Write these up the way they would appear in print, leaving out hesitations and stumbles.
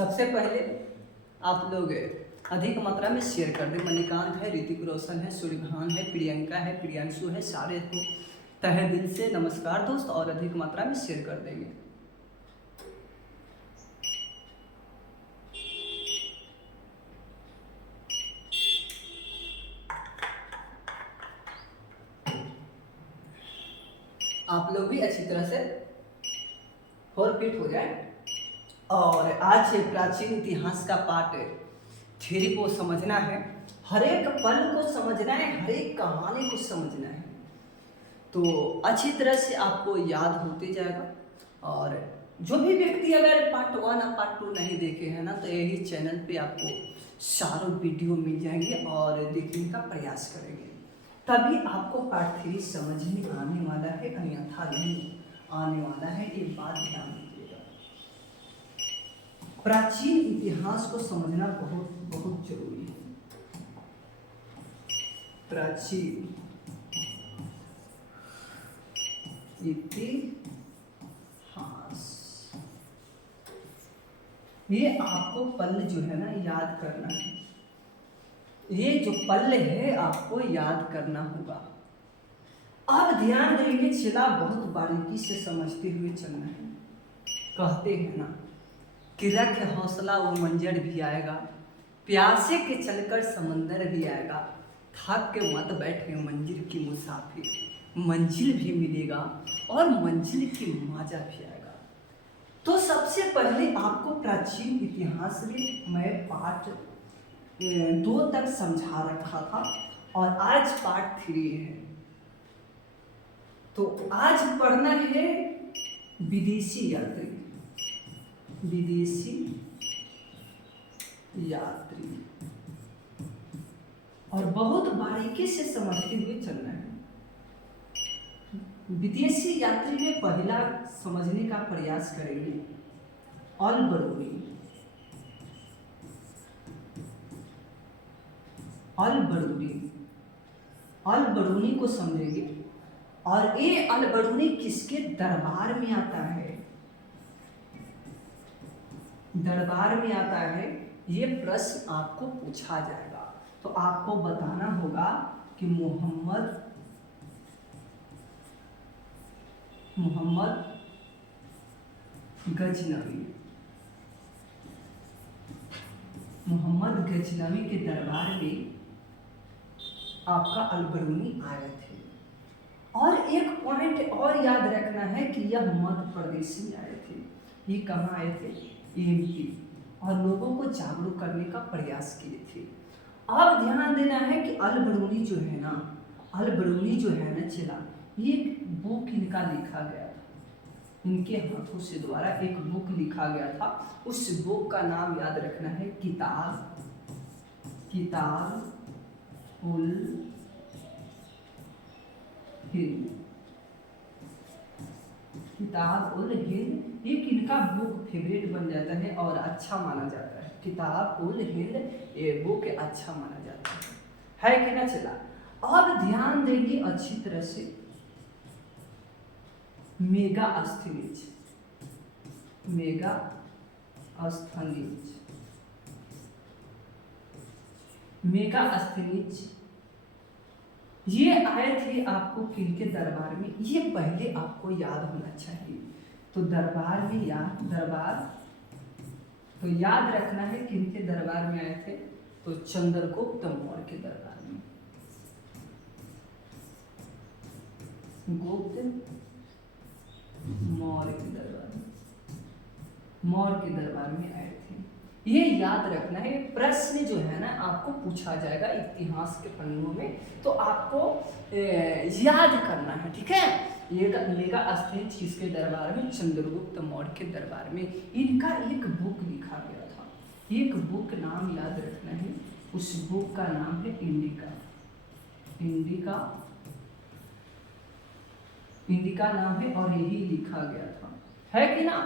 सबसे पहले आप लोग अधिक मात्रा में शेयर कर दें। मणिकांत है, ऋतिक रोशन है, सूर्यभान है, प्रियंका है, प्रियांशु है, सारे को तहे दिल से नमस्कार दोस्त, और अधिक मात्रा में शेयर कर देंगे। आप लोग भी अच्छी तरह से 4 फीट हो जाए। और आज प्राचीन इतिहास का पाठ थ्योरी को समझना है, हर एक पल को समझना है, हर एक कहानी को समझना है, तो अच्छी तरह से आपको याद होते जाएगा। और जो भी व्यक्ति अगर पार्ट 1 और पार्ट 2 नहीं देखे हैं ना, तो यही चैनल पे आपको सारों वीडियो मिल जाएंगे और देखने का प्रयास करेंगे, तभी आपको पार्ट 3 समझ में आने वाला है, अन्यथा नहीं आने वाला है। ये बात ध्यान दीजिएगा। प्राचीन इतिहास को समझना बहुत बहुत जरूरी है। प्राचीन इतिहास, ये आपको पल जो है ना याद करना है। ये जो पल है आपको याद करना होगा। आप ध्यान देंगे, चला बहुत बारीकी से समझते हुए चलना है। कहते हैं ना कि रख हौसला वो मंजर भी आएगा, प्यासे के चलकर समंदर भी आएगा, थक के मत बैठे मंजिल की मुसाफिर, मंजिल भी मिलेगा और मंजिल की मजा भी आएगा। तो सबसे पहले आपको प्राचीन इतिहास में मैं पार्ट 2 तक समझा रखा था और आज पार्ट 3 है। तो आज पढ़ना है विदेशी यात्री। विदेशी यात्री, और बहुत बारीकी से समझते हुए चलना है। विदेशी यात्री में पहला समझने का प्रयास करेंगे अल बरूनी। अल बरूनी, अल बरूनी को समझेंगे। और ये अल बरूनी किसके दरबार में आता है? दरबार में आता है, ये प्रश्न आपको पूछा जाएगा, तो आपको बताना होगा कि मोहम्मद गजनवी, मोहम्मद गजनवी के दरबार में आपका अल बरूनी आए थे। और एक पॉइंट और याद रखना है कि यह मध्य प्रदेश में आए थे। ये कहाँ आए थे? एमपी, और लोगों को जागरूक करने का प्रयास किए थे। अब ध्यान देना है कि अल बरूनी जो है ना, अल बरूनी जो है ना चला, ये बुक इनका लिखा गया था, इनके हाथों से द्वारा एक बुक लिखा गया था। उस बुक का नाम याद रखना है किताब उल हिंद। किताब उल हिंद एक इनका बुक फेवरेट बन जाता है और अच्छा माना जाता है। किताब उल हिंद ये बुक अच्छा माना जाता है कि ना चला। अब ध्यान देंगे अच्छी तरह से। मेगास्थनीज, मेगास्थनीज, मेगास्थनीज ये आए थे आपको किनके दरबार में? ये पहले आपको याद होना चाहिए। तो दरबार में तो याद रखना है किनके दरबार में आए थे? तो चंद्रगुप्त मौर्य के दरबार में, गुप्त मौर्य के दरबार में, मौर्य के दरबार में आए थे। ये याद रखना है। प्रश्न जो है ना आपको पूछा जाएगा इतिहास के पन्नों में, तो आपको याद करना है, ठीक है। ये मेगास्थनीज किसके दरबार में? चंद्रगुप्त मौर्य के दरबार में। इनका एक बुक लिखा गया था, एक बुक नाम याद रखना है। उस बुक का नाम है इंडिका। इंडिका नाम है और यही लिखा गया था, है कि ना।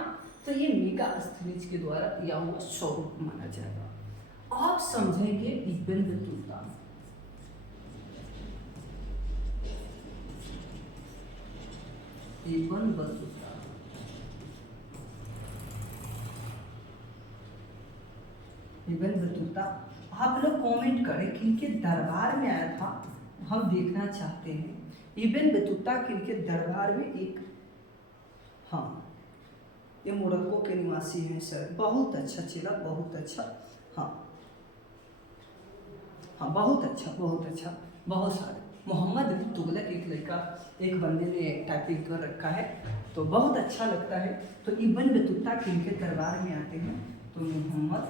तो ये मेगास्थनीज के द्वारा दिया हुआ स्वरूप माना जाएगा। आप समझेंगे Ibn Battuta, Ibn Battuta Ibn Battuta. आप लोग कमेंट करें किनके दरबार में आया था, हम देखना चाहते हैं। इब्न बतूता किनके दरबार में एक, हाँ ये मोरक्को के निवासी हैं सर, बहुत अच्छा चला, बहुत अच्छा। हाँ हाँ बहुत अच्छा, बहुत अच्छा, बहुत सारे। मोहम्मद बिन तुगलक एक लड़का, एक बंदे ने टाइपिंग कर रखा है, तो बहुत अच्छा लगता है। तो इब्न बतूता किनके दरबार में आते हैं, तो मोहम्मद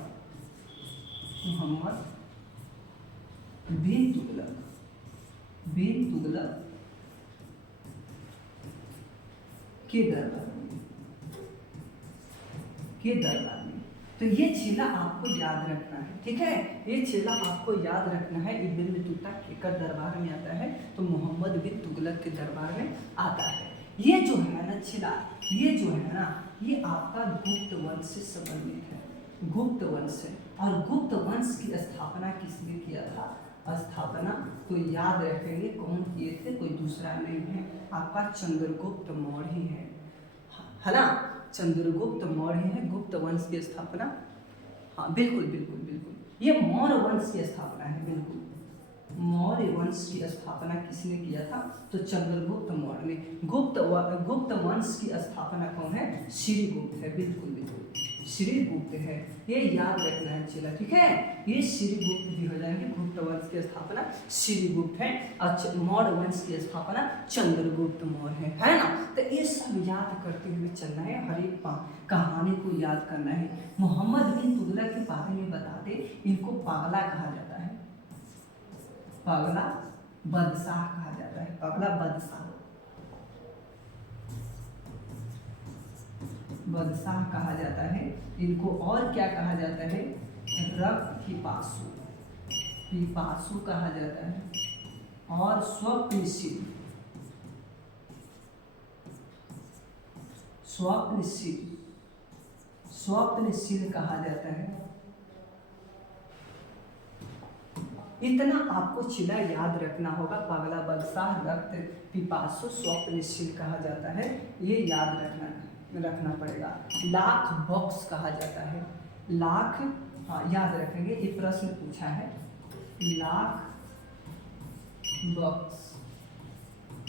बिन तुगलक के दरबार में। तो ये चीला आपको याद रखना है, ठीक है, ये चीला आपको याद रखना है। इब्न बतूता के दरबार में आता है, तो मोहम्मद बिन तुगलक के दरबार में आता है। ये जो है ना चीला, ये जो है ना, ये आपका गुप्त वंश से संबंधित है, गुप्त वंश से। और गुप्त वंश की स्थापना किसने किया था, स्थापना तो याद रखेंगे कौन किए थे, कोई दूसरा नहीं है, आपका चंद्रगुप्त मौर्य है ना, चंद्रगुप्त मौर्य है गुप्त वंश की स्थापना। हाँ बिल्कुल बिल्कुल बिल्कुल, ये मौर्य वंश की स्थापना है, बिल्कुल मौर्य वंश की स्थापना किसने किया था, तो चंद्रगुप्त मौर्य ने। गुप्त वंश की स्थापना कौन है, श्रीगुप्त है, बिल्कुल बिल्कुल श्रीगुप्त है, ये याद रखना है चला, ठीक है, ये श्रीगुप्त भी हो जाएंगे। गुप्त वंश की स्थापना श्रीगुप्त है और मौर्य वंश की स्थापना चंद्रगुप्त मौर्य है ना। तो ये सब याद करते हुए चलना है, हर एक कहानी को याद करना है। मोहम्मद बिन तुगलक के बारे में बताते, इनको पागला कहा जाता है, पागला बदशाह कहा जाता है, पागला बदशाह कहा जाता है इनको। और क्या कहा जाता है, रक्त पिपासु, पिपासु कहा जाता है। और स्वप्नशील, स्वप्नशील, स्वप्नशील कहा जाता है। इतना आपको चिला याद रखना होगा, पागला बदशाह, रक्त पिपासु, स्वप्नशील कहा जाता है, ये याद रखना पड़ेगा। लाख बॉक्स कहा जाता है, लाख, हाँ याद रखेंगे, ये प्रश्न पूछा है, लाख बॉक्स,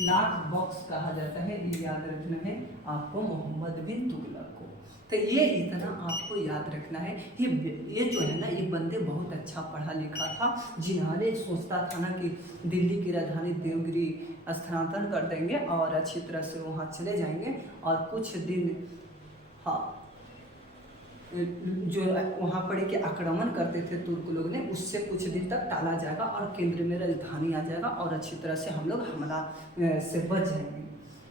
लाख बॉक्स कहा जाता है, ये याद रखना है आपको मोहम्मद बिन तुगलक को। तो ये इतना आपको याद रखना है। ये जो है ना, ये बंदे बहुत अच्छा पढ़ा लिखा था, जिन्होंने सोचता था ना कि दिल्ली की राजधानी देवगिरी स्थानांतरण कर देंगे और अच्छी तरह से वहाँ चले जाएंगे, और कुछ दिन, हाँ जो वहाँ पर के आक्रमण करते थे तुर्क लोग ने, उससे कुछ दिन तक टाला जाएगा और केंद्र में राजधानी आ जाएगा और अच्छी तरह से हम लोग हमला से बच जाएंगे।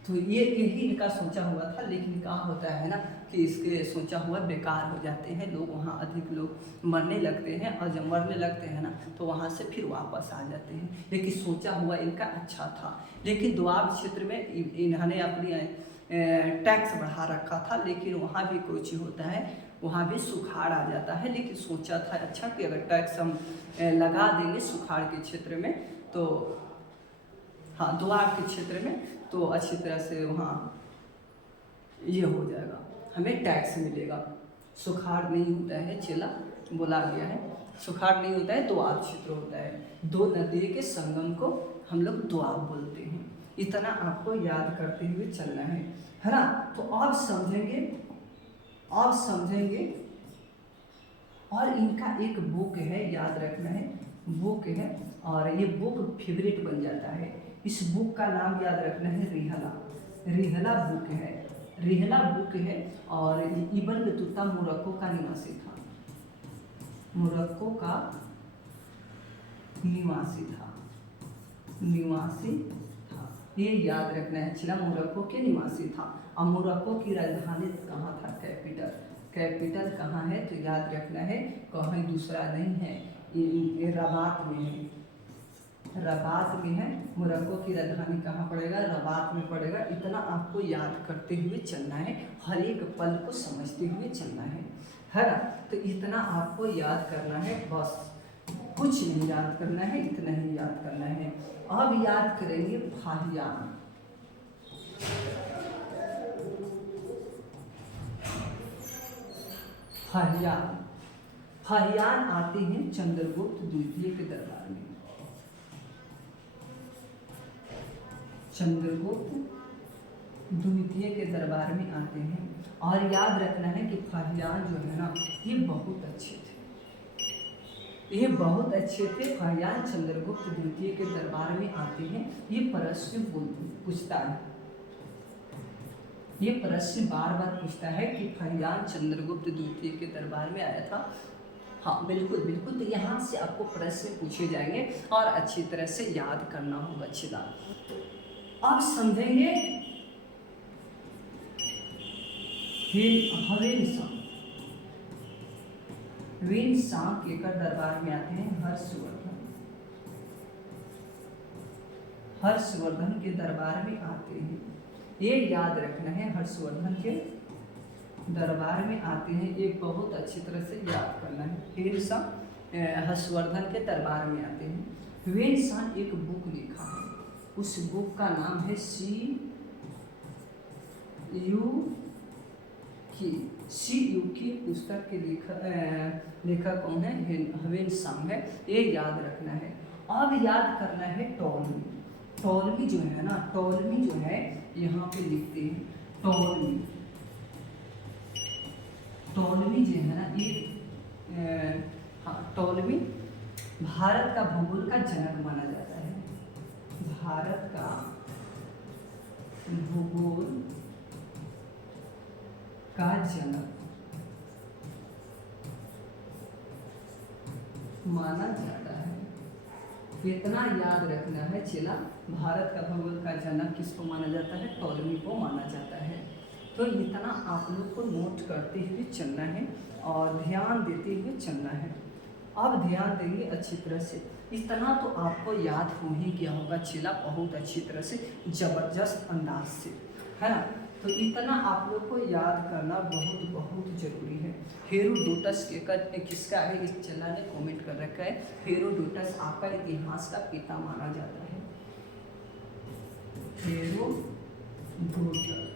तो ये यही इनका सोचा हुआ था, लेकिन क्या होता है ना कि इसके सोचा हुआ बेकार हो जाते हैं, लोग वहाँ अधिक लोग मरने लगते हैं, और जब मरने लगते हैं ना तो वहाँ से फिर वापस आ जाते हैं। लेकिन सोचा हुआ इनका अच्छा था, लेकिन दोआब क्षेत्र में इन्होंने अपनी टैक्स बढ़ा रखा था, लेकिन वहाँ भी कुछ होता है, वहाँ भी सुखाड़ आ जाता है। लेकिन सोचा था अच्छा कि अगर टैक्स हम लगा देंगे सुखाड़ के क्षेत्र में, तो हाँ दोआब के क्षेत्र में, तो अच्छी तरह से वहाँ ये हो जाएगा, हमें टैक्स मिलेगा। सुखाड़ नहीं होता है, चेला बोला गया है, सुखाड़ नहीं होता है, दोआब क्षेत्र होता है। दो नदी के संगम को हम लोग दोआब बोलते हैं। इतना आपको याद करते हुए चलना है ना। तो आप समझेंगे, आप समझेंगे। और इनका एक बुक है, याद रखना है, बुक है, और ये बुक फेवरेट बन जाता है। इस बुक का नाम याद रखना है, रिहला, रिहला बुक है, रिहला बुक है। और इब्न बतूता मोरक्को का निवासी था, मोरक्को का निवासी था, निवासी था, ये याद रखना है। चिला मोरक्को के निवासी था। और मोरक्को की राजधानी कहाँ था, कैपिटल, कैपिटल कहाँ है, तो याद रखना है कहीं दूसरा नहीं है, ये रबात में है, रबात में है। मोरक्को की राजधानी कहाँ पड़ेगा, रबात में पड़ेगा। इतना आपको याद करते हुए चलना है, हर एक पल को समझते हुए चलना है ना। तो इतना आपको याद करना है, बस कुछ नहीं याद करना है, इतना ही याद करना है। अब याद करेंगे फाहियान, फाहियान, फाहियान आते हैं चंद्रगुप्त द्वितीय के दरबार में। चंद्रगुप्त द्वितीय के दरबार में आते हैं। और याद रखना है कि फाहियान जो है ना ये बहुत अच्छे थे, ये बहुत अच्छे थे। फाहियान चंद्रगुप्त द्वितीय के दरबार में आते हैं। ये प्रश्न पूछता है, ये प्रश्न बार बार पूछता है कि फाहियान चंद्रगुप्त द्वितीय के दरबार में आया था। हाँ बिल्कुल बिल्कुल, तो यहाँ से आपको प्रश्न पूछे जाएंगे और अच्छी तरह से याद करना होगा। छिला अब समझेंगे वीन शाह केकर दरबार में आते हैं हर्षवर्धन। हर्षवर्धन के दरबार में आते हैं, ये याद रखना है। हर्षवर्धन के दरबार में आते हैं, ये बहुत अच्छी तरह से याद करना है। वीन शाह हर्षवर्धन के दरबार में आते हैं। वीन शाह एक बुक लिखा है, उस बुक का नाम है CU की पुस्तक के लेखक कौन है? ह्वेन सांग है, ये याद रखना है। अब याद करना है टॉलमी। टॉलमी जो है ना, टॉलमी जो है यहाँ पे लिखते हैं टॉलमी। टॉलमी जो है ना ये हाँ टॉलमी भारत का भूगोल का जनक माना जाता है। भारत का भूगोल का जनक माना जाता है। इतना याद रखना है चला, भारत का भूगोल का जनक किसको माना जाता है? टॉलमी को माना जाता है। तो इतना आप लोग को नोट करते हुए चलना है और ध्यान देते हुए चलना है। अब ध्यान देंगे अच्छी तरह से, इतना तो आपको याद हो ही गया होगा चला, बहुत अच्छी तरह से, जबरदस्त अंदाज से, है ना। तो इतना आप लोग को याद करना बहुत बहुत जरूरी है। हेरोडोटस किसका है? इस चला ने कमेंट कर रखा है, हेरोडोटस आपका इतिहास का पिता माना जाता है। हेरोडोटस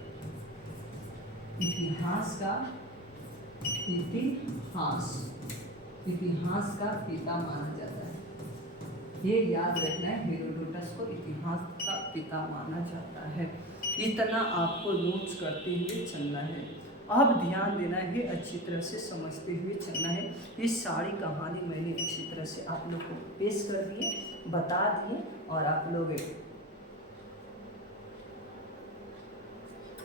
इतिहास का पिता माना जाता है, ये याद रखना है। हेरोडोटस को इतिहास का पिता माना जाता है। इतना आपको नोट्स करते हुए चलना है। अब ध्यान देना है, अच्छी तरह से समझते हुए चलना है। ये सारी कहानी मैंने अच्छी तरह से आप लोग को पेश कर दिए, बता दिए। और आप लोग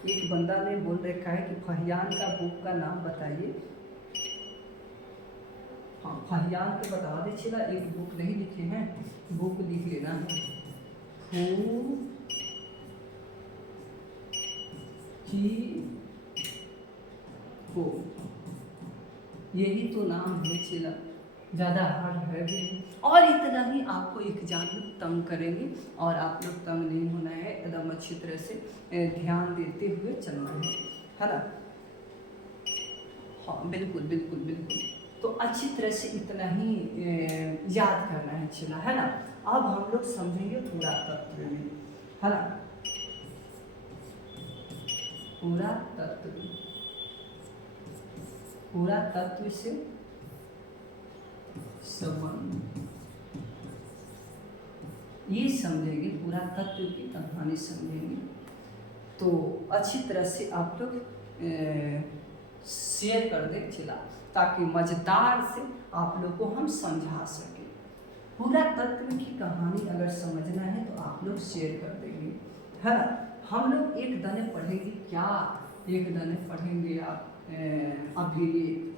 एक बंदा ने बोल रखा है कि फाहियान का बुक का नाम बताइए। हाँ फाहियान के बता दीजिएगा, एक बुक नहीं लिखे हैं, बुक लिख लेना है। को यही तो नाम है चला, ज़्यादा हार्ड है भी। और इतना ही आपको एग्जाम में तंग करेंगे और आप लोग तंग नहीं होना है, एकदम अच्छी तरह से ध्यान देते हुए चलना है ना। हाँ बिल्कुल बिल्कुल बिल्कुल, तो अच्छी तरह से इतना ही याद करना है चला, है ना। अब हम लोग समझेंगे पुरातत्व में, है ना। पुरातत्व से संबंध ये समझेंगे, पुरातत्व की कहानी समझेंगे। तो अच्छी तरह से आप लोग शेयर कर दें चला, ताकि मजेदार से आप लोग को हम समझा सके। पुरातत्व की कहानी अगर समझना है तो आप लोग शेयर कर देंगे, है ना। हम लोग एक दाने पढ़ेंगे क्या? एक दाने पढ़ेंगे आप अभिलेख,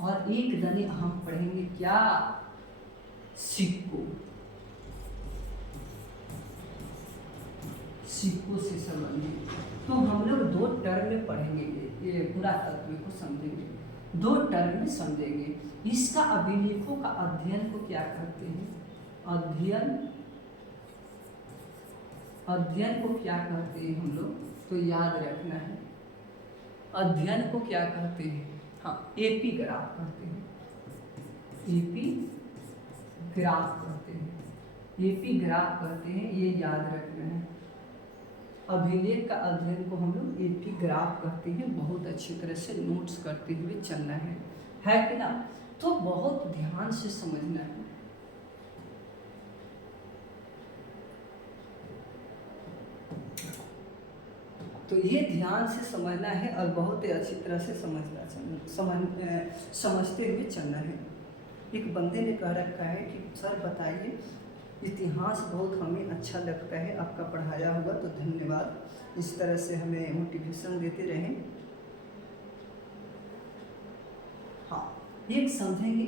और एक दाने हम पढ़ेंगे क्या? सिक्कों से संबंधित। तो हम लोग दो टर्म में पढ़ेंगे, ये पुरातत्व को समझेंगे, दो टर्म में समझेंगे। इसका अभिलेखों का अध्ययन को क्या कहते हैं? अध्ययन को क्या कहते हैं हम लोग? तो याद रखना है, अध्ययन को क्या कहते हैं? हाँ एपिग्राफ कहते हैं, एपिग्राफ कहते हैं, ये याद रखना है। अभिलेख का अध्ययन को हम लोग एपिग्राफ कहते हैं। बहुत अच्छी तरह से नोट्स करते हुए चलना है कि ना। तो बहुत ध्यान से समझना है। तो ये ध्यान से समझना है और बहुत ही अच्छी तरह से समझते हुए चलना है। एक बंदे ने कह रखा है कि सर बताइए, इतिहास बहुत हमें अच्छा लगता है, आपका पढ़ाया होगा तो धन्यवाद, इस तरह से हमें मोटिवेशन देते रहें। हाँ, एक समझेंगे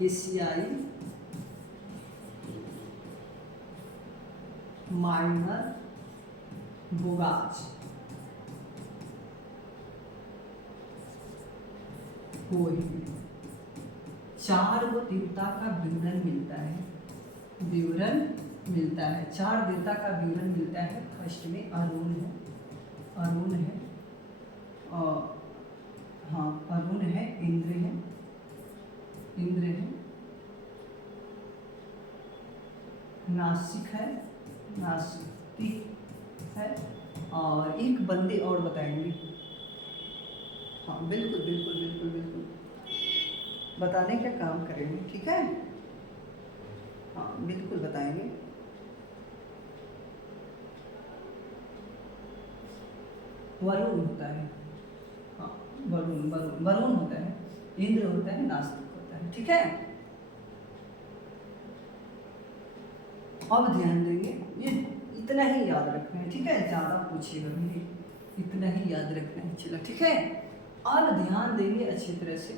एशियाई माइनर बोगाज कोई 4 देवता का विवरण मिलता है। 4 देवता का विवरण मिलता है। फर्स्ट में अरुण है और हाँ अरुण है, इंद्र है, नासिक है और एक बंदे और बताएंगे। हाँ बिल्कुल बताने का काम करेंगे, ठीक है। हाँ बिल्कुल बताएंगे। वरुण होता है, हाँ वरुण होता है, इंद्र होता है, नास्तिक होता है, ठीक है। अब ध्यान देंगे, ये इतना ही याद रखना है, ठीक है, ज़्यादा पूछिएगा भी, इतना ही याद रखना है, चलो ठीक है। अब ध्यान देंगे अच्छी तरह से।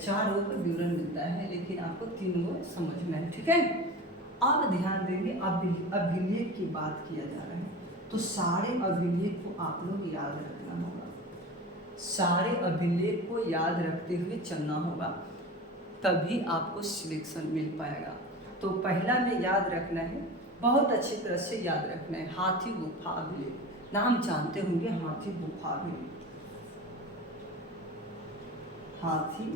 4 का विवरण मिलता है लेकिन आपको 3 समझना है, ठीक है। अब ध्यान देंगे, अभिलेख की बात किया जा रहा है तो सारे अभिलेख को आप लोग याद रखना होगा। सारे अभिलेख को याद रखते हुए चलना होगा, तभी आपको सिलेक्शन मिल पाएगा। तो पहला में याद रखना है, बहुत अच्छी तरह से याद रखना है, हाथी गुफा अभिलेख। नाम जानते होंगे, हाथी गुफा अभिलेख, हाथी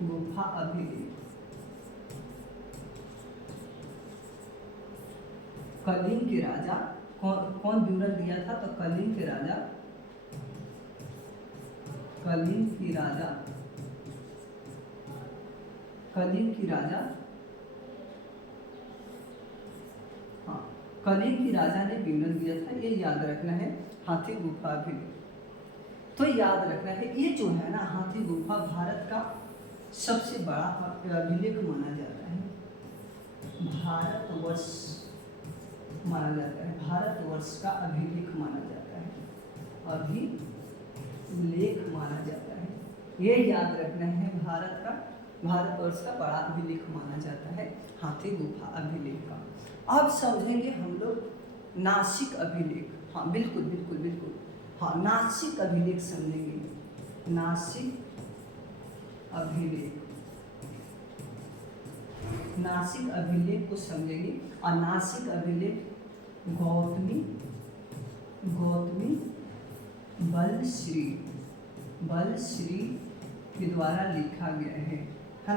गुफा अभिलेख। कलिंग के राजा कौन विवरण दिया था? तो कलिंग के राजा हाँ कलिंग की राजा ने विवरण दिया था, ये याद रखना है, हाथी गुफा अभिलेख। तो याद रखना है, ये जो है ना हाथी गुफा भारत का सबसे बड़ा अभिलेख माना जाता है, भारतवर्ष का अभिलेख माना जाता है, अभिलेख माना जाता है। ये याद रखना है, भारतवर्ष का बड़ा अभिलेख माना जाता है हाथी गुफा अभिलेख का। अब समझेंगे हम लोग नासिक अभिलेख। हाँ बिल्कुल हाँ नासिक अभिलेख समझेंगे, नासिक अभिलेख को समझेंगे। और नासिक अभिलेख गौतमी बलश्री के द्वारा लिखा गया है ना।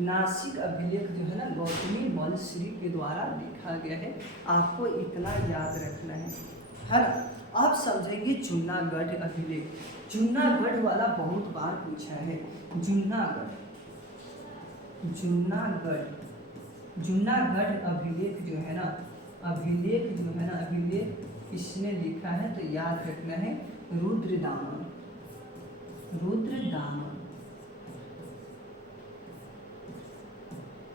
नासिक अभिलेख जो है ना गौतमी बलश्री के द्वारा लिखा गया है, आपको इतना याद रखना है ना। आप समझेंगे जूनागढ़ अभिलेख। जूनागढ़ वाला बहुत बार पूछा है, जूनागढ़ अभिलेख जो है ना, अभिलेख किसने लिखा है? तो याद रखना है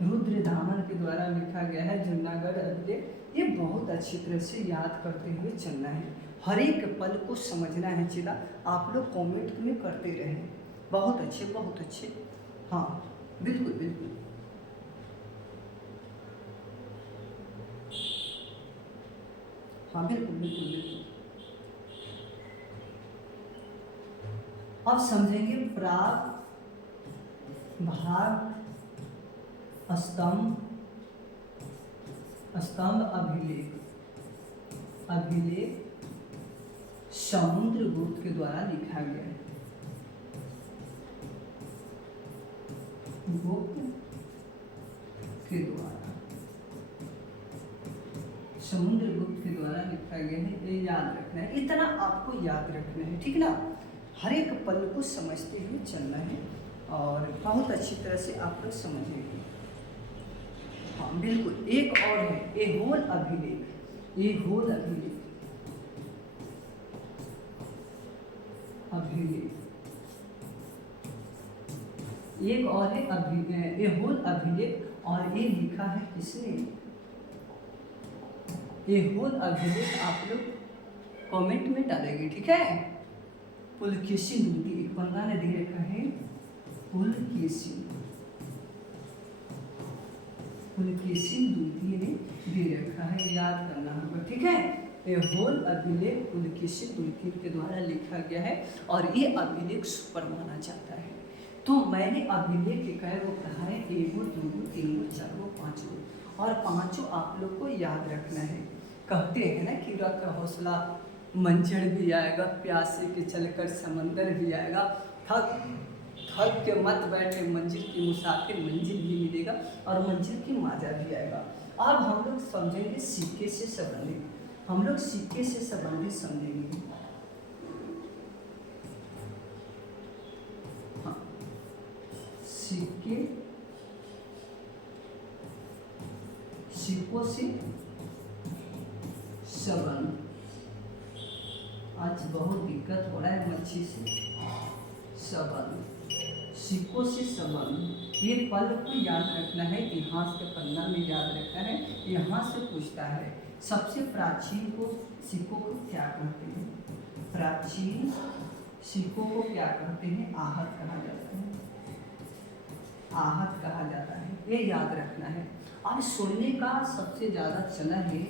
रुद्रदामन के द्वारा लिखा गया है जूनागढ़ अभिलेख। ये बहुत अच्छी तरह से याद करते हुए चलना है, हर एक पल को समझना है। चिला आप लोग कमेंट में करते रहे, बहुत अच्छे। हाँ बिल्कुल हाँ बिल्कुल। अब समझेंगे प्राग भाग स्तंभ अभिलेख समुद्रगुप्त के द्वारा लिखा गया है। गुप्त के द्वारा, समुद्रगुप्त के द्वारा लिखा गया है, ये याद रखना है। इतना आपको याद रखना है, ठीक ना। हर एक पल को समझते हुए चलना है और बहुत अच्छी तरह से आप लोग समझेंगे। हाँ बिल्कुल, एक और है एहोल अभिलेख। एहोल अभिलेख, अभिलेख एक और है एहोल अभिलेख, और ये लिखा है किसने? एहोल अभिलेख आप लोग कमेंट में डालेंगे, ठीक है। पुलकेशिन द्वितीय, एक बंदा ने दे रखा है पुलकेशिन द्वितीय ने दे रखा है, याद करना होगा, ठीक है। एहोल अभिलेख पुलकेशिन द्वितीय के द्वारा लिखा गया है और ये अभिलेख सुपर माना जाता है। तो मैंने अभिलेख के कहे वो कहा है, एगो दूगो तीनगो चारगो पाँचगो, और पांचों आप लोग को याद रखना है। कहते हैं ना कि रख हौसला मंजर भी आएगा, प्यासे के चलकर समंदर भी आएगा, थक के मत बैठे मंजिल की मुसाफिर, मंजिल भी मिलेगा और मंजिल की माजा भी आएगा। अब हम लोग समझेंगे सिक्के से संबंधित, हम लोग सिक्के से संबंधित समझेंगे। हाँ, सिक्के, सिक्कों से संबंध। आज बहुत दिक्कत हो रहा है मच्छी से संबंध, सिक्कों से संबंध। ये पल को याद रखना है, इतिहास के पन्ना में याद रखना है। यहाँ से पूछता है सबसे प्राचीन को सिक्कों को क्या कहते हैं? प्राचीन सिक्कों को क्या कहते हैं? आहत कहा जाता है, आहत कहा जाता है, ये याद रखना है। अब सोने का सबसे ज़्यादा चलन है,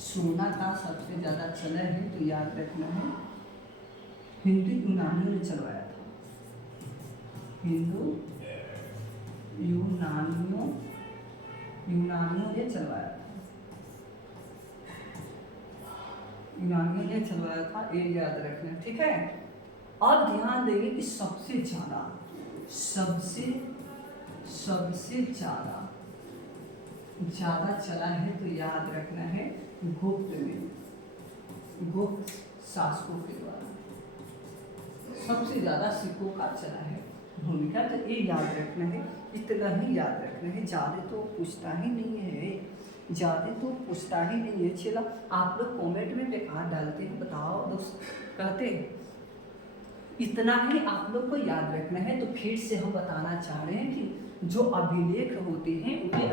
सोना का सबसे ज़्यादा चलन है, तो याद रखना है हिंदू यूनानियों ने चलवाया था। हिंदू यूनानियों ने चलवाया था, यूनानियों ने चलवाया था, ये याद रखना है, ठीक है। अब ध्यान देंगे कि सबसे ज़्यादा, सबसे ज़्यादा चला है, तो याद रखना है गुप्त में, गुप्त शासकों के द्वारा सबसे ज़्यादा सिक्कों का चला है भूमिका, तो ये याद रखना है। इतना ही याद रखना है, ज़्यादा तो पूछता ही नहीं है, ज़्यादा तो पूछता ही नहीं है। चला आप लोग कमेंट में बेकार डालते हैं, बताओ दोस्त, कहते हैं इतना ही आप लोग को याद रखना है। तो फिर से हम बताना चाह रहे हैं कि जो अभिलेख होते हैं उन्हें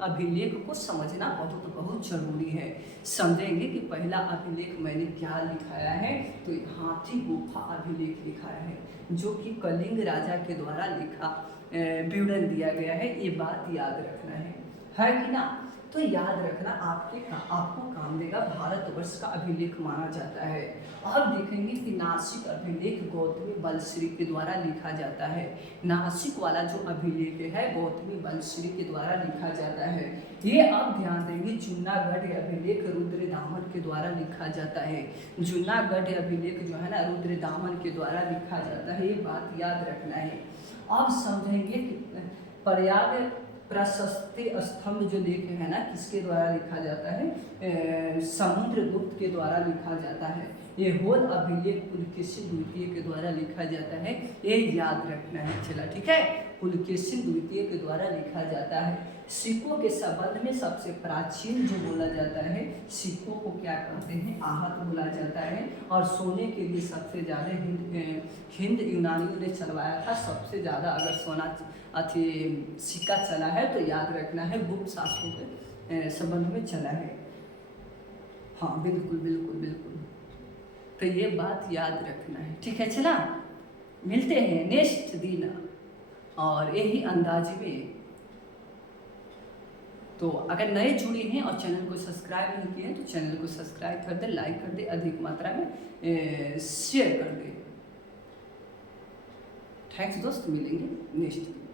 अभिलेख को समझना बहुत जरूरी है। समझेंगे कि पहला अभिलेख मैंने क्या लिखाया है, तो हाथी गुफा अभिलेख लिखाया है, जो कि कलिंग राजा के द्वारा लिखा विवरण दिया गया है। ये बात याद रखना है कि ना। तो याद रखना आपको काम देगा। भारतवर्ष का अभिलेख माना जाता है। अब देखेंगे कि नासिक अभिलेख गौतमी बलश्री के द्वारा लिखा जाता है। नासिक वाला जो अभिलेख है गौतमी बलश्री के द्वारा लिखा जाता है। ये अब ध्यान देंगे जूनागढ़ अभिलेख रुद्रदामन के द्वारा लिखा जाता है। जूनागढ़ अभिलेख जो है ना रुद्रदामन के द्वारा लिखा जाता है, ये बात याद रखना है। अब समझेंगे कि प्रयाग प्रशस्ति स्तंभ जो लेख है ना किसके द्वारा लिखा जाता है? समुद्रगुप्त के द्वारा लिखा जाता है। ये होल अभिलेख पुलकेशिन द्वितीय के द्वारा लिखा जाता है, ये याद रखना है। चला ठीक है, पुलकेशिन द्वितीय के द्वारा लिखा जाता है। सिक्कों के संबंध में सबसे प्राचीन जो बोला जाता है, सिक्कों को क्या कहते हैं? आहत बोला जाता है। और सोने के लिए सबसे ज़्यादा हिंद यूनानियों ने चलवाया था। सबसे ज़्यादा अगर सोना सिक्का चला है तो याद रखना है गुप्त शासकों के संबंध में चला है। हाँ बिल्कुल बिल्कुल बिल्कुल, तो ये बात याद रखना है। ठीक है, चला मिलते हैं नेक्स्ट दिन और यही अंदाज में। तो अगर नए जुड़े हैं और चैनल को सब्सक्राइब नहीं किए हैं तो चैनल को सब्सक्राइब कर दे, लाइक कर दे, अधिक मात्रा में शेयर कर दे। थैंक्स दोस्त, मिलेंगे नेक्स्ट दिन।